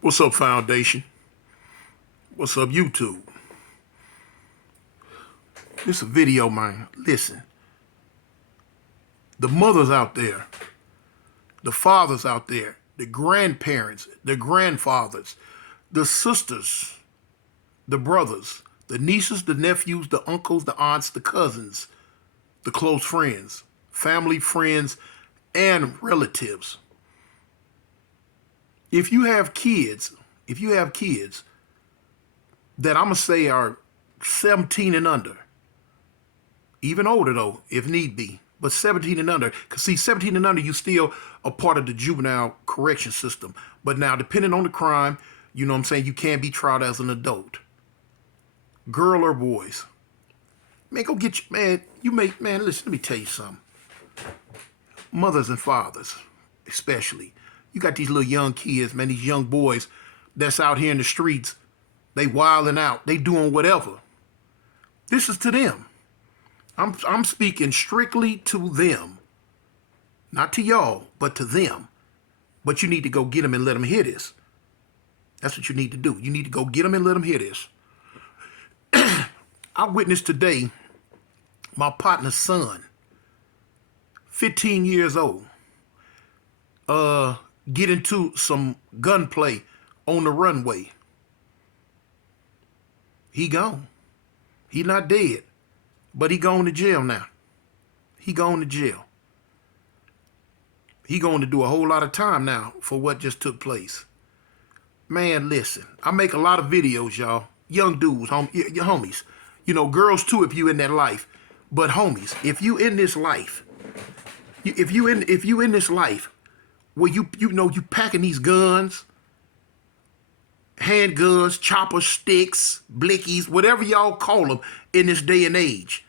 What's up, Foundation? What's up, YouTube? This is a video, man. Listen, the mothers out there, the fathers out there, the grandparents, the grandfathers, the sisters, the brothers, the nieces, the nephews, the uncles, the aunts, the cousins, the close friends, family, friends, and relatives. If you have kids, that I'm going to say are 17 and under, even older though, if need be, but 17 and under, because see, 17 and under, you still a part of the juvenile correction system. But now, depending on the crime, you know what I'm saying, you can't be tried as an adult. Girl or boys. Man, go get you, man, listen, let me tell you something. Mothers and fathers, especially. You got these little young kids, man, these young boys that's out here in the streets. They wilding out. They doing whatever. This is to them. I'm speaking strictly to them. Not to y'all, but to them. But you need to go get them and let them hear this. That's what you need to do. You need to go get them and let them hear this. I witnessed today my partner's son, 15 years old, get into some gunplay on the runway. He gone. He not dead, but he going to jail now. He going to jail. He going to do a whole lot of time now for what just took place. Man, listen, I make a lot of videos, y'all. Young dudes, your homies. You know, girls too if you in that life. But homies, if you in this life, if you in this life where you packing these guns, handguns, chopper sticks, blickies, whatever y'all call them in this day and age,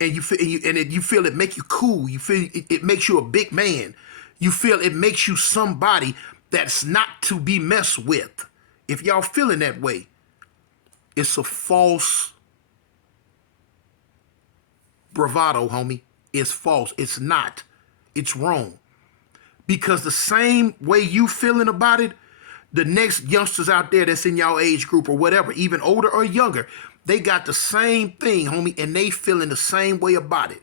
and you feel it make you cool. You feel it makes you a big man. You feel it makes you somebody that's not to be messed with. If y'all feeling that way, it's a false bravado, homie. It's false. It's not. It's wrong. Because the same way you feeling about it, the next youngsters out there that's in y'all age group or whatever, even older or younger, they got the same thing, homie, and they feeling the same way about it.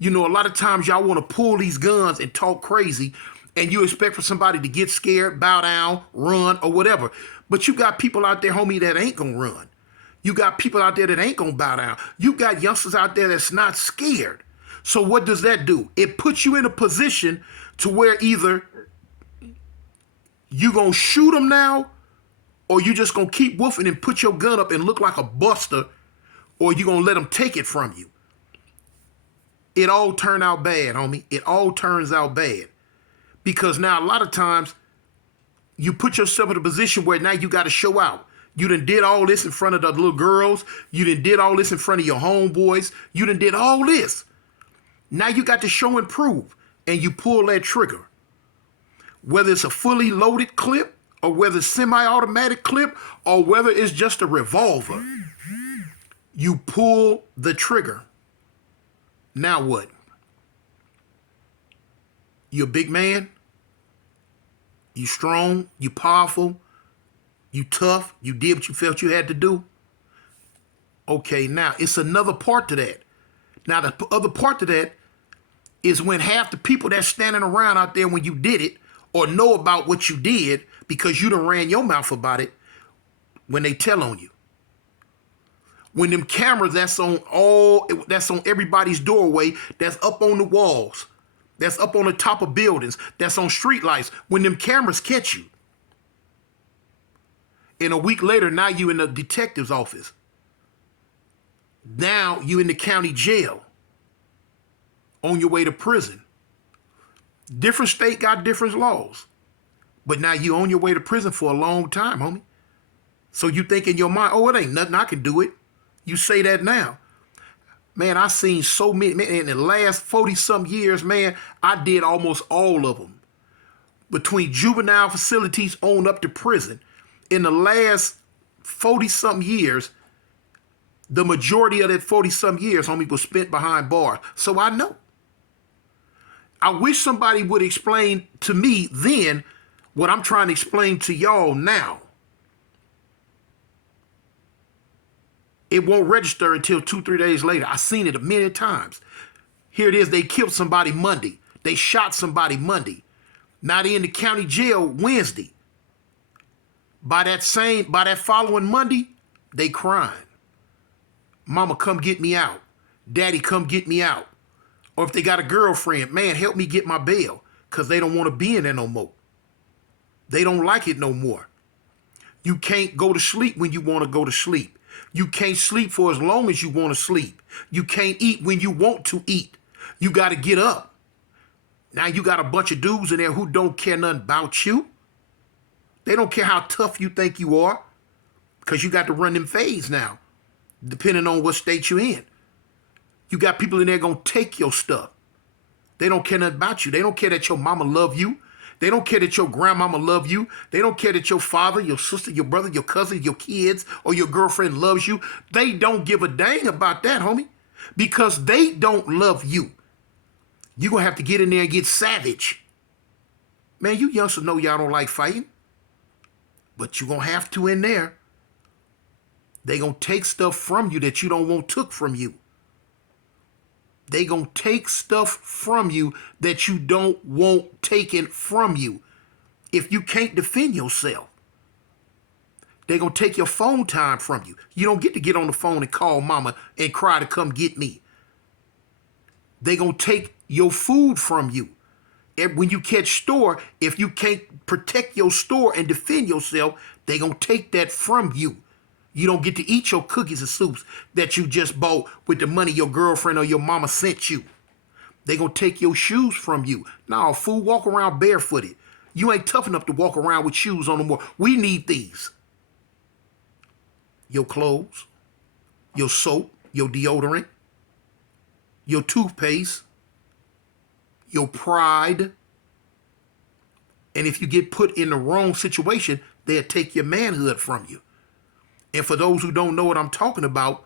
You know, a lot of times y'all want to pull these guns and talk crazy, and you expect for somebody to get scared, bow down, run, or whatever. But you got people out there, homie, that ain't gonna run. You got people out there that ain't gonna bow down. You got youngsters out there that's not scared. So what does that do? It puts you in a position to where either you gonna shoot them now, or you just gonna keep woofing and put your gun up and look like a buster, or you gonna let them take it from you. It all turn out bad, homie. It all turns out bad. Because now a lot of times you put yourself in a position where now you gotta show out. You done did all this in front of the little girls. You done did all this in front of your homeboys. You done did all this. Now you got to show and prove, and you pull that trigger. Whether it's a fully loaded clip, or whether it's semi-automatic clip, or whether it's just a revolver, you pull the trigger. Now what? You a big man? You strong? You powerful? You tough? You did what you felt you had to do? Okay, now it's another part to that. Now the other part to that is when half the people that's standing around out there when you did it, or know about what you did because you done ran your mouth about it, when they tell on you. When them cameras that's on everybody's doorway, that's up on the walls, that's up on the top of buildings, that's on street lights, when them cameras catch you. And a week later, now you in the detective's office. Now you in the county jail, on your way to prison. Different state got different laws. But now you on your way to prison for a long time, homie. So you think in your mind, oh, it ain't nothing, I can do it. You say that now. Man, I seen so many, man, in the last 40-something years, man, I did almost all of them. Between juvenile facilities on up to prison. In the last 40-something years, the majority of that 40-something years, homie, was spent behind bars. So I know. I wish somebody would explain to me then What I'm trying to explain to y'all now, it won't register until 2, 3 days later. I've seen it a million times. Here it is, they killed somebody Monday. They shot somebody Monday. Now they in the county jail Wednesday. By that following Monday, they crying. Mama, come get me out. Daddy, come get me out. Or if they got a girlfriend, man, help me get my bail. Because they don't want to be in there no more. They don't like it no more. You can't go to sleep when you want to go to sleep. You can't sleep for as long as you want to sleep. You can't eat when you want to eat. You got to get up. Now you got a bunch of dudes in there who don't care nothing about you. They don't care how tough you think you are. Because you got to run them fades now. Depending on what state you're in. You got people in there going to take your stuff. They don't care nothing about you. They don't care that your mama love you. They don't care that your grandmama love you. They don't care that your father, your sister, your brother, your cousin, your kids, or your girlfriend loves you. They don't give a dang about that, homie. Because they don't love you. You're going to have to get in there and get savage. Man, you youngsters know y'all don't like fighting. But you're going to have to in there. They going to take stuff from you that you don't want took from you. They going to take stuff from you that you don't want taken from you. If you can't defend yourself, they going to take your phone time from you. You don't get on the phone and call mama and cry to come get me. They going to take your food from you. And when you catch store, if you can't protect your store and defend yourself, they going to take that from you. You don't get to eat your cookies and soups that you just bought with the money your girlfriend or your mama sent you. They gonna take your shoes from you. No, fool, walk around barefooted. You ain't tough enough to walk around with shoes on no more. We need these. Your clothes, your soap, your deodorant, your toothpaste, your pride. And if you get put in the wrong situation, they'll take your manhood from you. And for those who don't know what I'm talking about,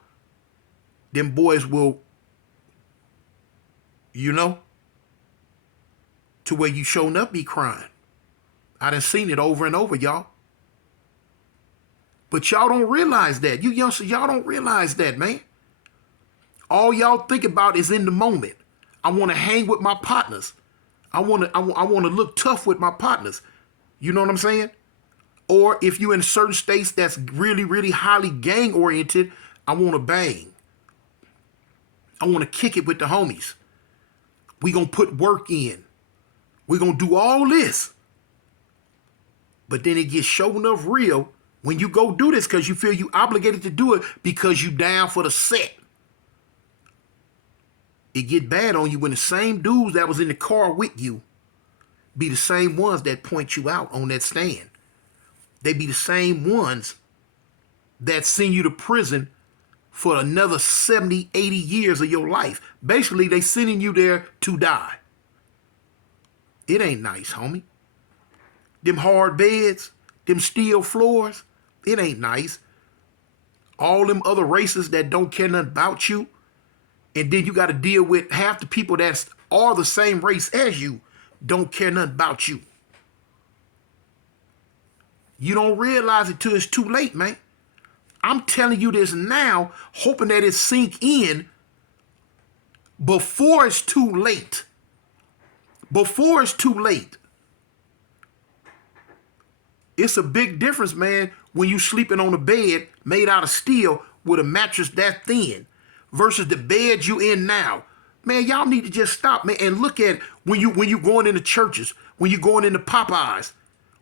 them boys will, to where you showing up be crying. I done seen it over and over, y'all. But y'all don't realize that. You youngsters, y'all don't realize that, man. All y'all think about is in the moment. I want to hang with my partners. I want to look tough with my partners. You know what I'm saying? Or if you're in certain states that's really, really highly gang-oriented, I want to bang. I want to kick it with the homies. We going to put work in. We're going to do all this. But then it gets sure enough real when you go do this because you feel you obligated to do it because you down for the set. It get bad on you when the same dudes that was in the car with you be the same ones that point you out on that stand. They be the same ones that send you to prison for another 70, 80 years of your life. Basically, they sending you there to die. It ain't nice, homie. Them hard beds, them steel floors, it ain't nice. All them other races that don't care nothing about you. And then you got to deal with half the people that are the same race as you don't care nothing about you. You don't realize it till it's too late, man. I'm telling you this now, hoping that it sink in before it's too late. Before it's too late. It's a big difference, man, when you sleeping on a bed made out of steel with a mattress that thin versus the bed you in now. Man, y'all need to just stop, man, and look at when you going into churches, when you going into Popeyes,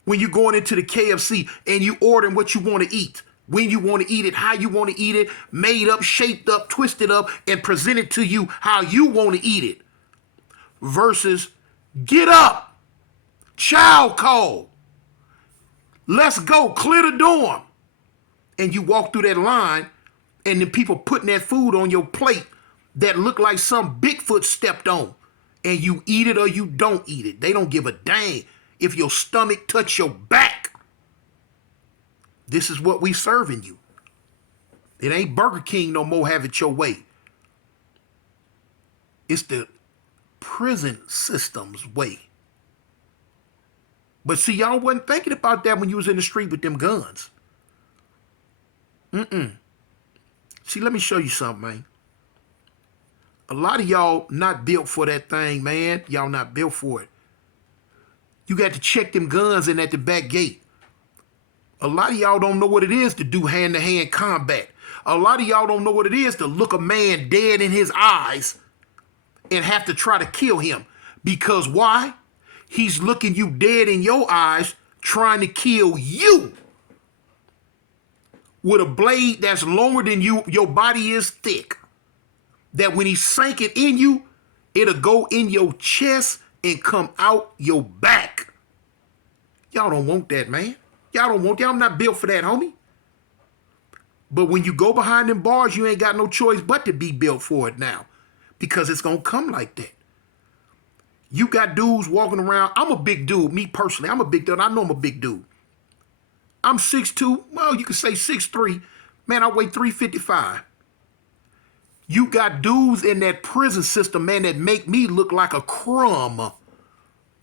when you going into the KFC and you ordering what you want to eat, when you want to eat it, how you want to eat it, made up, shaped up, twisted up, and presented to you how you want to eat it. Versus, get up, child call, let's go, clear the dorm. And you walk through that line and the people putting that food on your plate that look like some Bigfoot stepped on. And you eat it or you don't eat it. They don't give a dang if your stomach touch your back. This is what we serving you. It ain't Burger King no more, have it your way. It's the prison system's way. But see, y'all wasn't thinking about that when you was in the street with them guns. See, let me show you something, man. A lot of y'all not built for that thing, man. Y'all not built for it. You got to check them guns in at the back gate. A lot of y'all don't know what it is to do hand-to-hand combat. A lot of y'all don't know what it is to look a man dead in his eyes and have to try to kill him. Because why? He's looking you dead in your eyes, trying to kill you with a blade that's longer than you. Your body is thick. That when he sank it in you, it'll go in your chest and come out your back. Y'all don't want that, man. Y'all don't want that. I'm not built for that, homie. But when you go behind them bars, you ain't got no choice but to be built for it now. Because it's going to come like that. You got dudes walking around. I'm a big dude. Me personally, I'm a big dude. I know I'm a big dude. I'm 6'2". Well, you could say 6'3". Man, I weigh 355. You got dudes in that prison system, man, that make me look like a crumb.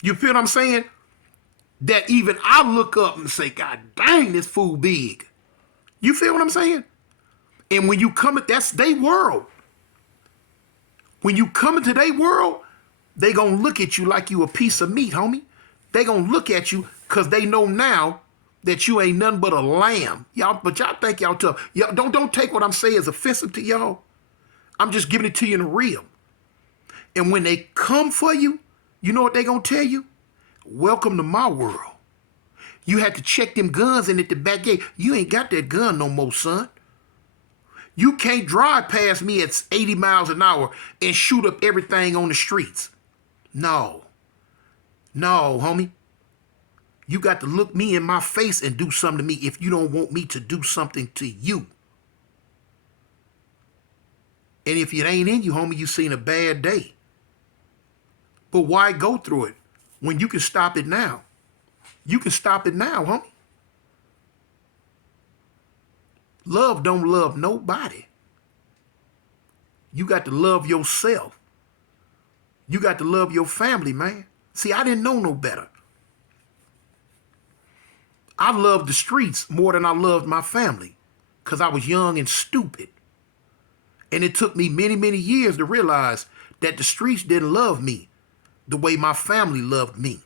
You feel what I'm saying? That even I look up and say, God dang, this fool big. You feel what I'm saying? And when you come, that's their world. When you come into their world, they gonna look at you like you a piece of meat, homie. They gonna look at you because they know now that you ain't nothing but a lamb. Y'all, but y'all think y'all tough. Y'all don't take what I'm saying as offensive to y'all. I'm just giving it to you in the real. And when they come for you, you know what they gonna tell you? Welcome to my world. You had to check them guns in at the back gate. You ain't got that gun no more, son. You can't drive past me at 80 miles an hour and shoot up everything on the streets. No. No, homie. You got to look me in my face and do something to me if you don't want me to do something to you. And if it ain't in you, homie, you seen a bad day. But why go through it when you can stop it now? You can stop it now, homie. Love don't love nobody. You got to love yourself. You got to love your family, man. See, I didn't know no better. I loved the streets more than I loved my family because I was young and stupid. And it took me many, many years to realize that the streets didn't love me the way my family loved me.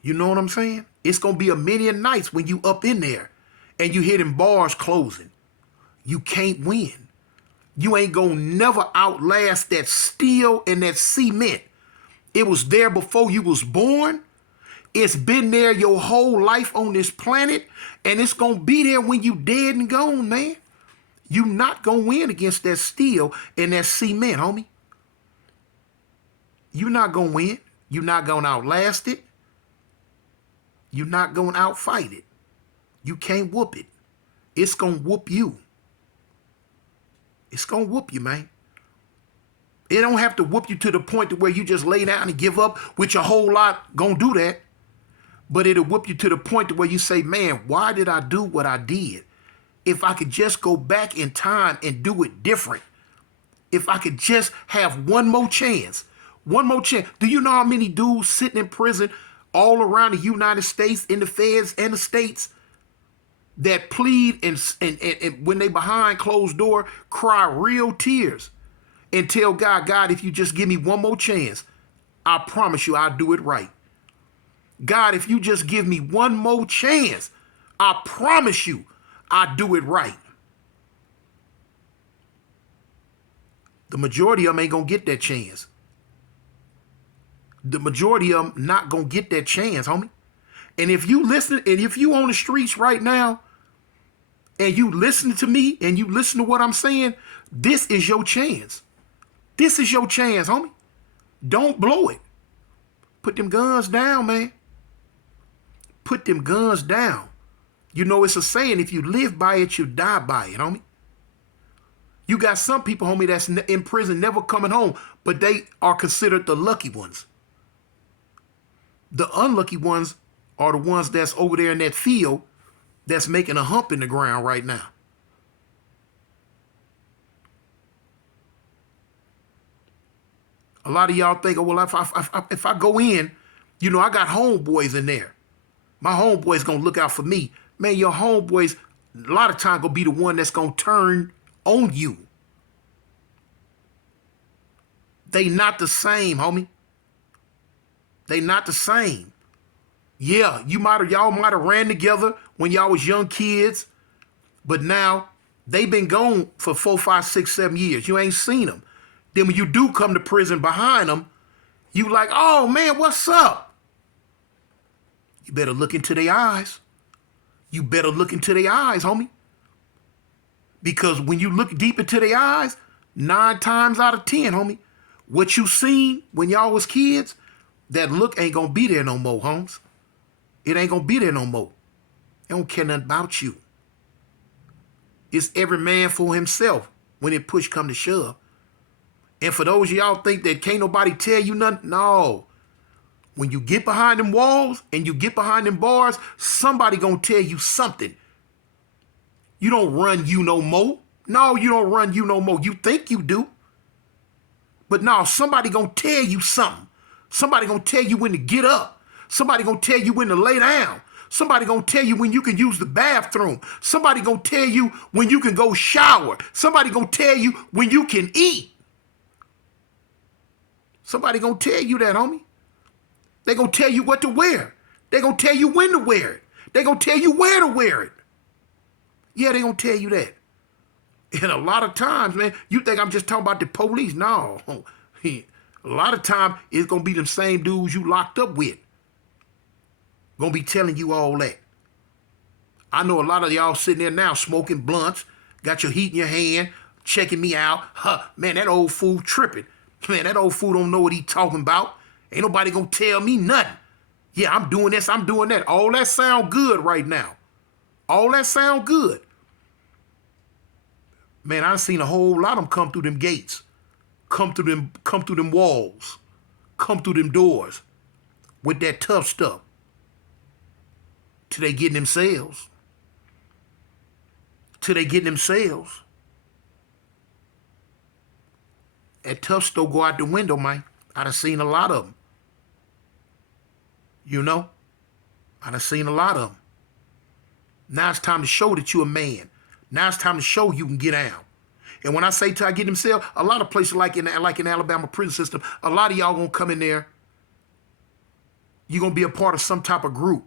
You know what I'm saying? It's going to be a million nights when you up in there and you hear them bars closing. You can't win. You ain't going to never outlast that steel and that cement. It was there before you was born. It's been there your whole life on this planet. And it's going to be there when you dead and gone, man. You not going to win against that steel and that cement, homie. You not going to win. You not going to outlast it. You not going to outfight it. You can't whoop it. It's going to whoop you. It's going to whoop you, man. It don't have to whoop you to the point to where you just lay down and give up, which a whole lot going to do that. But it'll whoop you to the point to where you say, man, why did I do what I did? If I could just go back in time and do it different. If I could just have one more chance. One more chance. Do you know how many dudes sitting in prison all around the United States, in the feds and the states, that plead and when they behind closed door, cry real tears and tell God, God, if you just give me one more chance, I promise you I'll do it right. God, if you just give me one more chance, I promise you I'll do it right. The majority of them ain't going to get that chance. The majority of them not going to get that chance, homie. And if you listen, and if you on the streets right now, and you listen to me, and you listen to what I'm saying, this is your chance. This is your chance, homie. Don't blow it. Put them guns down, man. Put them guns down. You know, it's a saying, if you live by it, you die by it, homie. You got some people, homie, that's in prison never coming home, but they are considered the lucky ones. The unlucky ones are the ones that's over there in that field that's making a hump in the ground right now. A lot of y'all think, oh, well, if I go in You know, I got homeboys in there. My homeboys gonna look out for me. Man, your homeboys a lot of time gonna be the one that's gonna turn on you. They not the same, homie. They not the same. Yeah, y'all might have ran together when y'all was young kids, but now they been gone for 4, 5, 6, 7 years. You ain't seen them. Then when you do come to prison behind them, you like, oh man, what's up? You better look into their eyes. You better look into their eyes, homie. Because when you look deep into their eyes, 9 times out of 10, homie, what you seen when y'all was kids, that look ain't gonna be there no more, Holmes. It ain't gonna be there no more. They don't care nothing about you. It's every man for himself when it push come to shove. And for those of y'all think that can't nobody tell you nothing, no. When you get behind them walls and you get behind them bars, somebody gonna tell you something. You don't run you no more. No, you don't run you no more. You think you do. But no, somebody gonna tell you something. Somebody gonna tell you when to get up. Somebody gonna tell you when to lay down. Somebody gonna tell you when you can use the bathroom. Somebody gonna tell you when you can go shower. Somebody gonna tell you when you can eat. Somebody gonna tell you that, homie. They gonna tell you what to wear. They gonna tell you when to wear it. They gonna tell you where to wear it. Yeah, they gonna tell you that. And a lot of times, man, you think I'm just talking about the police. No. A lot of times, it's gonna be them same dudes you locked up with. Gonna be telling you all that. I know a lot of y'all sitting there now smoking blunts, got your heat in your hand, checking me out. Huh, man, that old fool tripping. Man, that old fool don't know what he talking about. Ain't nobody gonna tell me nothing. Yeah, I'm doing this, I'm doing that. All that sound good right now. All that sound good. Man, I seen a whole lot of them come through them gates, come through them walls, come through them doors with that tough stuff. Till they getting themselves. Till they getting themselves. That tough stuff go out the window, man. I done seen a lot of them. You know? I done seen a lot of them. Now it's time to show that you a man. Now it's time to show you can get out. And when I say till I get themselves, a lot of places like in Alabama prison system, a lot of y'all gonna come in there. You're gonna be a part of some type of group.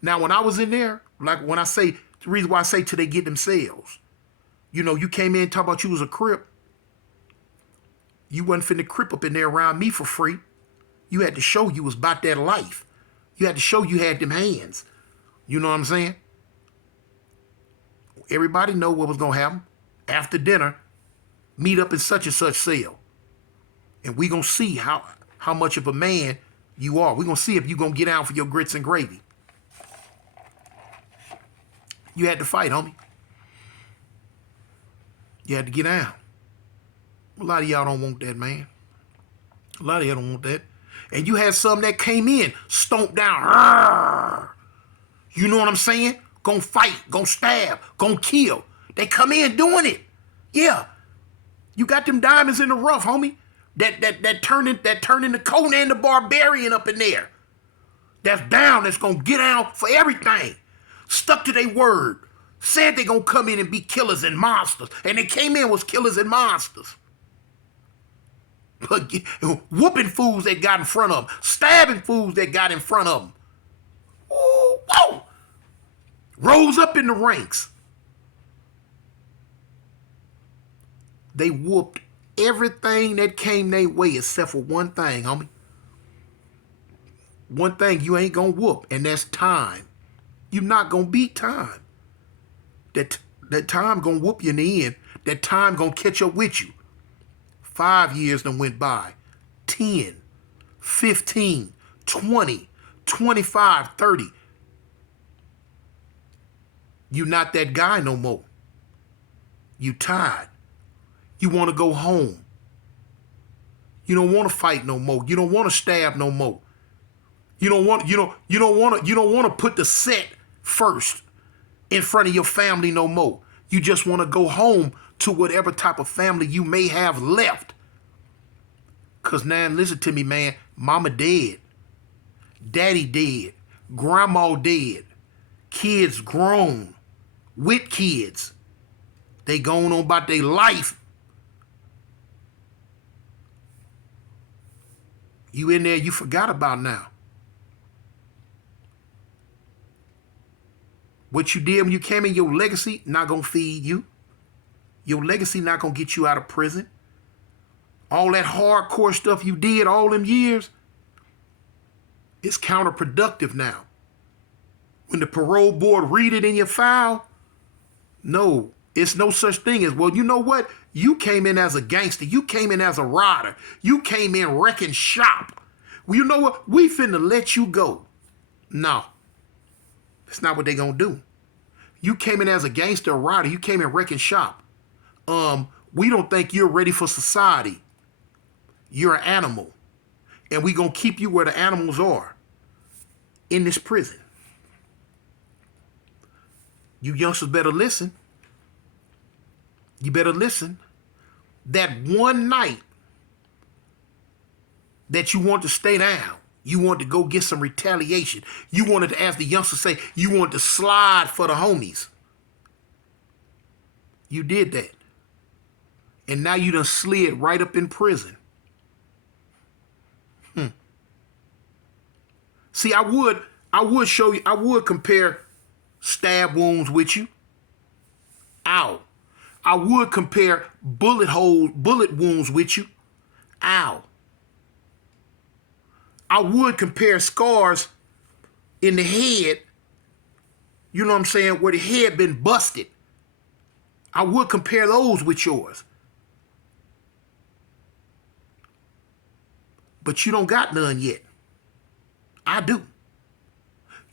Now, when I was in there, like when I say, the reason why I say till they get themselves, you know, you came in and talk about you was a Crip. You wasn't finna Crip up in there around me for free. You had to show you was about that life. You had to show you had them hands. You know what I'm saying? Everybody know what was gonna happen. After dinner, meet up in such and such cell. And we gonna see how much of a man you are. We gonna see if you gonna get out for your grits and gravy. You had to fight, homie. You had to get out. A lot of y'all don't want that, man. A lot of y'all don't want that. And you had some that came in, stomped down. Arrgh. You know what I'm saying? Gonna fight, gonna stab, gonna kill. They come in doing it. Yeah. You got them diamonds in the rough, homie. That turn into Conan the Barbarian up in there. That's down, that's gonna get out for everything. Stuck to their word. Said they gonna come in and be killers and monsters. And they came in was killers and monsters. But whooping fools that got in front of them. Stabbing fools that got in front of them. Ooh, whoa. Rose up in the ranks. They whooped everything that came their way except for one thing, homie. One thing you ain't gonna whoop, and that's time. You're not gonna beat time. That time gonna whoop you in the end. That time gonna catch up with you. 5 years done went by. 10, 15, 20, 25, 30. You're not that guy no more. You tired. You want to go home. You don't want to fight no more. You don't want to stab no more. You don't want to put the set first in front of your family no more. You just want to go home to whatever type of family you may have left. Cause now listen to me, man, mama dead. Daddy dead. Grandma dead. Kids grown. With kids. They going on about their life. You in there, you forgot about now. What you did when you came in, your legacy not going to feed you. Your legacy not going to get you out of prison. All that hardcore stuff you did all them years, it's counterproductive now. When the parole board read it in your file, no, it's no such thing as, well, you know what? You came in as a gangster. You came in as a rider. You came in wrecking shop. Well, you know what? We finna let you go. No, that's not what they gonna do. You came in as a gangster or rider. You came in wrecking shop. We don't think you're ready for society. You're an animal. And we gonna keep you where the animals are. In this prison. You youngsters better listen. You better listen. That one night that you want to stay down, you want to go get some retaliation. You wanted to, as the youngsters say, you wanted to slide for the homies. You did that. And now you done slid right up in prison. See, I would show you, I would compare stab wounds with you. Ow. I would compare bullet wounds with you. Ow. I would compare scars in the head, you know what I'm saying, where the head been busted. I would compare those with yours. But you don't got none yet. I do.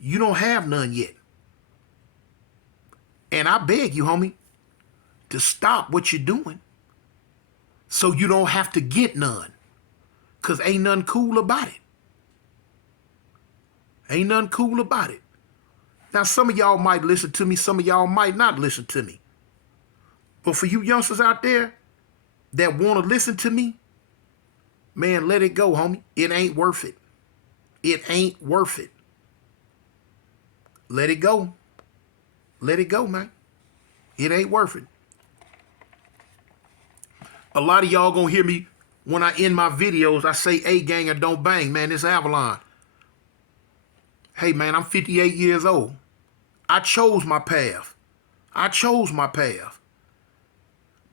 You don't have none yet. And I beg you, homie, to stop what you're doing so you don't have to get none. Because ain't nothing cool about it. Ain't nothing cool about it. Now, some of y'all might listen to me. Some of y'all might not listen to me. But for you youngsters out there that want to listen to me, man, let it go, homie. It ain't worth it. It ain't worth it. Let it go. Let it go, man. It ain't worth it. A lot of y'all gonna hear me when I end my videos. I say, "A gang or don't bang," man. This Avalon. Hey, man, I'm 58 years old. I chose my path. I chose my path.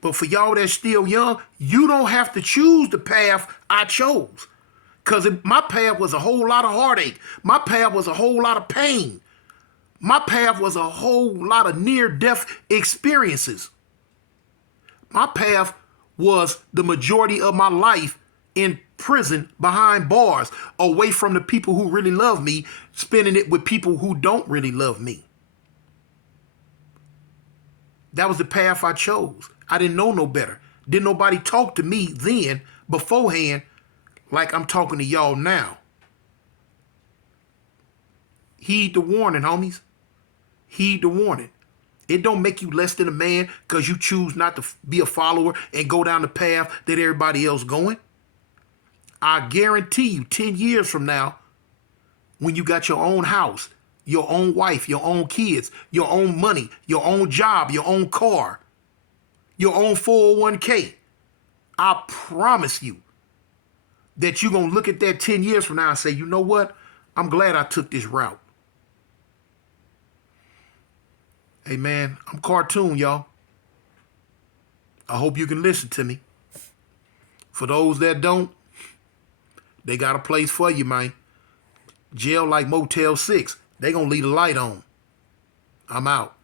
But for y'all that's still young, you don't have to choose the path I chose. Because my path was a whole lot of heartache. My path was a whole lot of pain. My path was a whole lot of near-death experiences. My path was the majority of my life in prison behind bars, away from the people who really love me, spending it with people who don't really love me. That was the path I chose. I didn't know no better. Didn't nobody talk to me then, beforehand, like I'm talking to y'all now. Heed the warning, homies. Heed the warning. It don't make you less than a man because you choose not to be a follower and go down the path that everybody else going. I guarantee you 10 years from now, when you got your own house, your own wife, your own kids, your own money, your own job, your own car, your own 401k, I promise you that you're going to look at that 10 years from now and say, you know what? I'm glad I took this route. Hey, man, I'm Cartoon, y'all. I hope you can listen to me. For those that don't, they got a place for you, man. Jail like Motel 6. They gonna leave the light on. I'm out.